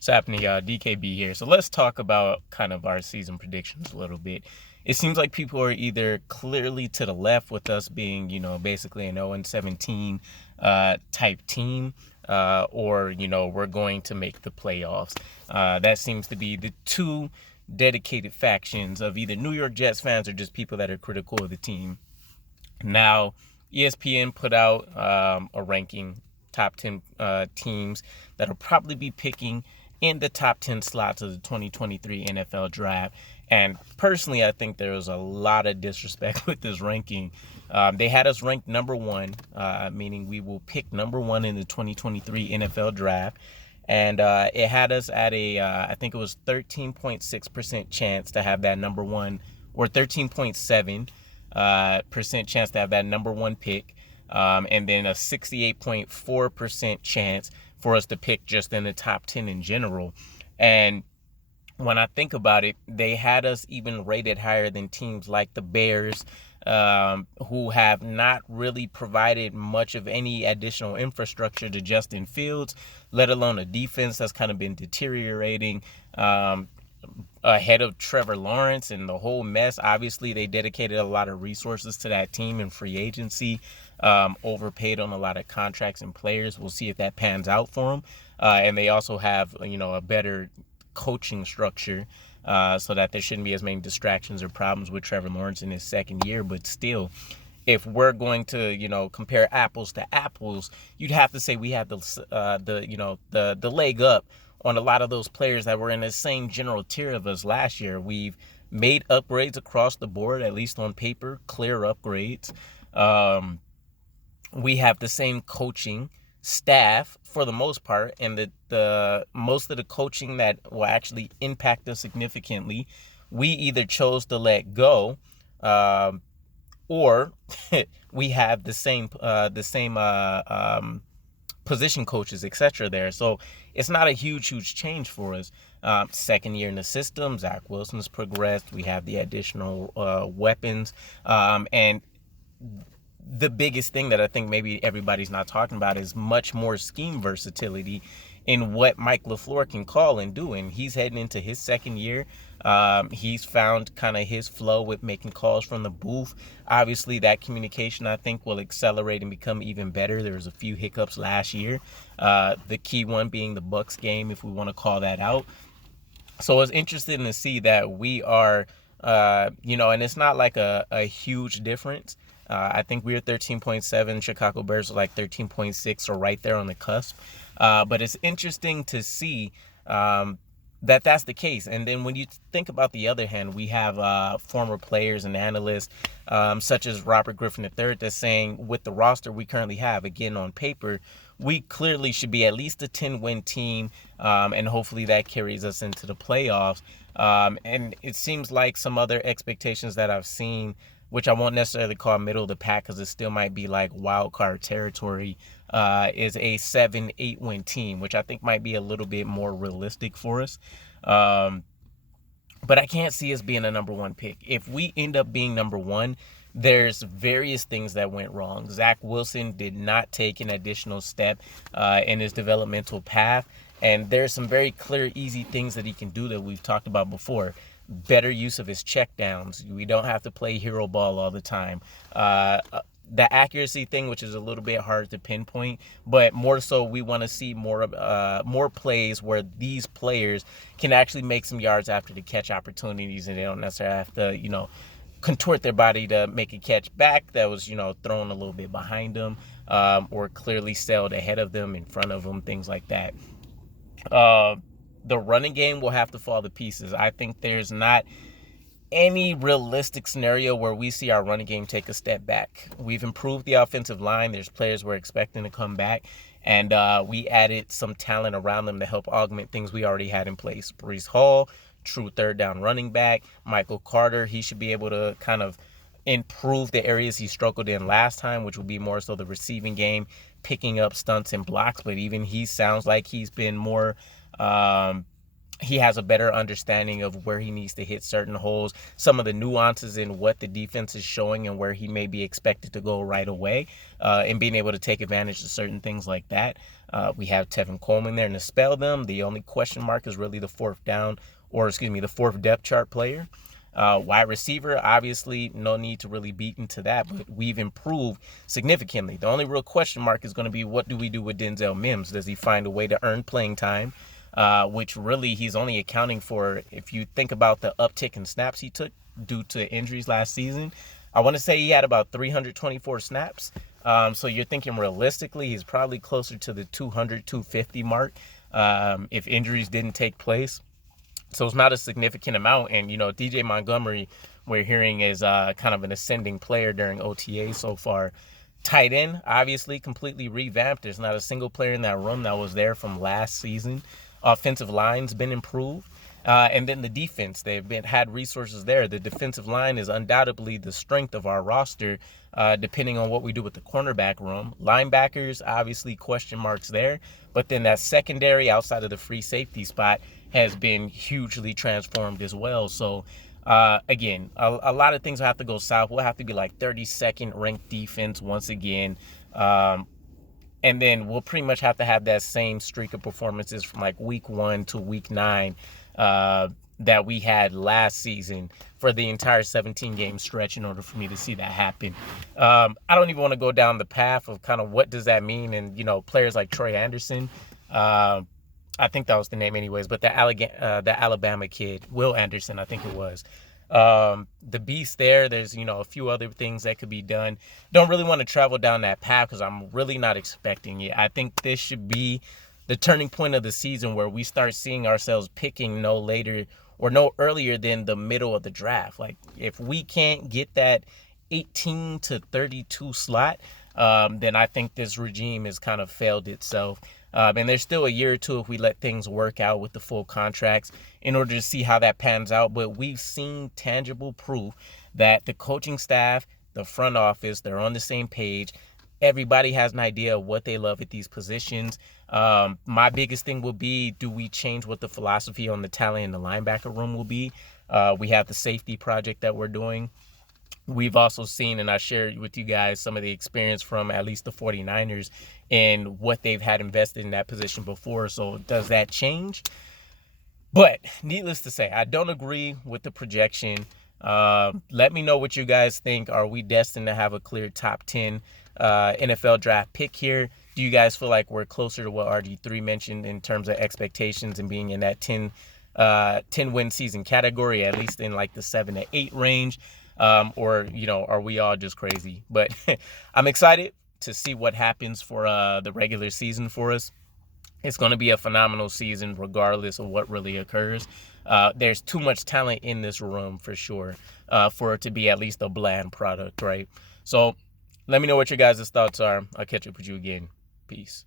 What's happening, y'all? DKB here. So let's talk about kind of our season predictions a little bit. It seems like people are either clearly to the left with us being, basically an 0-17 type team, or, we're going to make the playoffs. That seems to be the two dedicated factions of either New York Jets fans or just people that are critical of the team. Now, ESPN put out a ranking, top 10 teams that will probably be picking in the top 10 slots of the 2023 NFL draft. And personally, I think there was a lot of disrespect with this ranking. They had us ranked number one, meaning we will pick number one in the 2023 NFL draft. And it had us at I think it was 13.6% chance to have that number one, or 13.7% chance to have that number one pick, and then a 68.4% chance for us to pick just in the top 10 in general. And when I think about it, they had us even rated higher than teams like the Bears, who have not really provided much of any additional infrastructure to Justin Fields, let alone a defense that's kind of been deteriorating. Ahead of Trevor Lawrence and the whole mess. Obviously, they dedicated a lot of resources to that team in free agency, overpaid on a lot of contracts and players. We'll see if that pans out for them. And they also have, a better coaching structure, so that there shouldn't be as many distractions or problems with Trevor Lawrence in his second year. But still, if we're going to, compare apples to apples, you'd have to say we have the leg up on a lot of those players that were in the same general tier of us last year. We've made upgrades across the board, at least on paper, clear upgrades. We have the same coaching staff for the most part, and the most of the coaching that will actually impact us significantly, we either chose to let go, or we have the same position coaches, etc. there. So it's not a huge change for us. Second year in the system, Zach Wilson's progressed. We have the additional weapons. And the biggest thing that I think maybe everybody's not talking about is much more scheme versatility in what Mike LaFleur can call and do. And he's heading into his second year. He's found kind of his flow with making calls from the booth. Obviously, that communication, I think, will accelerate and become even better. There was a few hiccups last year. The key one being the Bucs game, if we want to call that out. So it's interesting to see that we are, and it's not like a huge difference. I think we were 13.7. Chicago Bears are like 13.6, or right there on the cusp. But it's interesting to see that's the case. And then when you think about the other hand, we have former players and analysts, such as Robert Griffin III, that's saying with the roster we currently have, again on paper, we clearly should be at least a 10-win team, and hopefully that carries us into the playoffs. And it seems like some other expectations that I've seen, which I won't necessarily call middle of the pack because it still might be like wild card territory, is a 7-8 win team, which I think might be a little bit more realistic for us. But I can't see us being a number one pick. If we end up being number one, there's various things that went wrong. Zach Wilson did not take an additional step in his developmental path. And there's some very clear, easy things that he can do that we've talked about before. Better use of his checkdowns. We don't have to play hero ball all the time. The accuracy thing, which is a little bit hard to pinpoint, but more so we want to see more plays where these players can actually make some yards after the catch opportunities, and they don't necessarily have to, contort their body to make a catch back that was, thrown a little bit behind them, or clearly sailed ahead of them, in front of them, things like that. The running game will have to fall to pieces. I think there's not any realistic scenario where we see our running game take a step back. We've improved the offensive line. There's players we're expecting to come back, and we added some talent around them to help augment things we already had in place. Breece Hall, true third down running back. Michael Carter, he should be able to kind of improve the areas he struggled in last time, which will be more so the receiving game, picking up stunts and blocks. But even he sounds like he's been more he has a better understanding of where he needs to hit certain holes, some of the nuances in what the defense is showing and where he may be expected to go right away, and being able to take advantage of certain things like that. We have Tevin Coleman there to spell them. The only question mark is really the fourth depth chart player. Wide receiver, obviously, no need to really beat into that, but we've improved significantly. The only real question mark is going to be, what do we do with Denzel Mims? Does he find a way to earn playing time? Which really he's only accounting for, if you think about the uptick in snaps he took due to injuries last season. I want to say he had about 324 snaps. So you're thinking realistically, he's probably closer to the 200, 250 mark if injuries didn't take place. So it's not a significant amount. And, DJ Montgomery, we're hearing, is kind of an ascending player during OTA so far. Tight end, obviously, completely revamped. There's not a single player in that room that was there from last season. Offensive line's been improved. And then the defense, they've had resources there. The defensive line is undoubtedly the strength of our roster, depending on what we do with the cornerback room. Linebackers, obviously, question marks there. But then that secondary, outside of the free safety spot, has been hugely transformed as well. So, again, a lot of things will have to go south. We'll have to be like 32nd ranked defense once again. And then we'll pretty much have to have that same streak of performances from like week 1 to week 9 that we had last season for the entire 17-game stretch in order for me to see that happen. I don't even want to go down the path of kind of what does that mean. And, players like Troy Anderson, I think that was the name anyways, but the Alabama kid, Will Anderson, I think it was. The beast there's, a few other things that could be done. Don't really want to travel down that path because I'm really not expecting it. I think this should be the turning point of the season where we start seeing ourselves picking no later or no earlier than the middle of the draft. Like, if we can't get that 18 to 32 slot, then I think this regime has kind of failed itself. And there's still a year or two if we let things work out with the full contracts in order to see how that pans out. But we've seen tangible proof that the coaching staff, the front office, they're on the same page. Everybody has an idea of what they love at these positions. My biggest thing will be, do we change what the philosophy on the talent in the linebacker room will be? We have the safety project that we're doing. We've also seen, and I shared with you guys some of the experience from at least the 49ers and what they've had invested in that position before. So does that change? But needless to say, I don't agree with the projection. Let me know what you guys think. Are we destined to have a clear top 10 NFL draft pick here? Do you guys feel like we're closer to what RG3 mentioned in terms of expectations and being in that 10 win season category, at least in like the 7 to 8 range? Or, are we all just crazy? But I'm excited to see what happens for the regular season for us. It's going to be a phenomenal season regardless of what really occurs. There's too much talent in this room for sure for it to be at least a bland product, right? So let me know what your guys' thoughts are. I'll catch up with you again. Peace.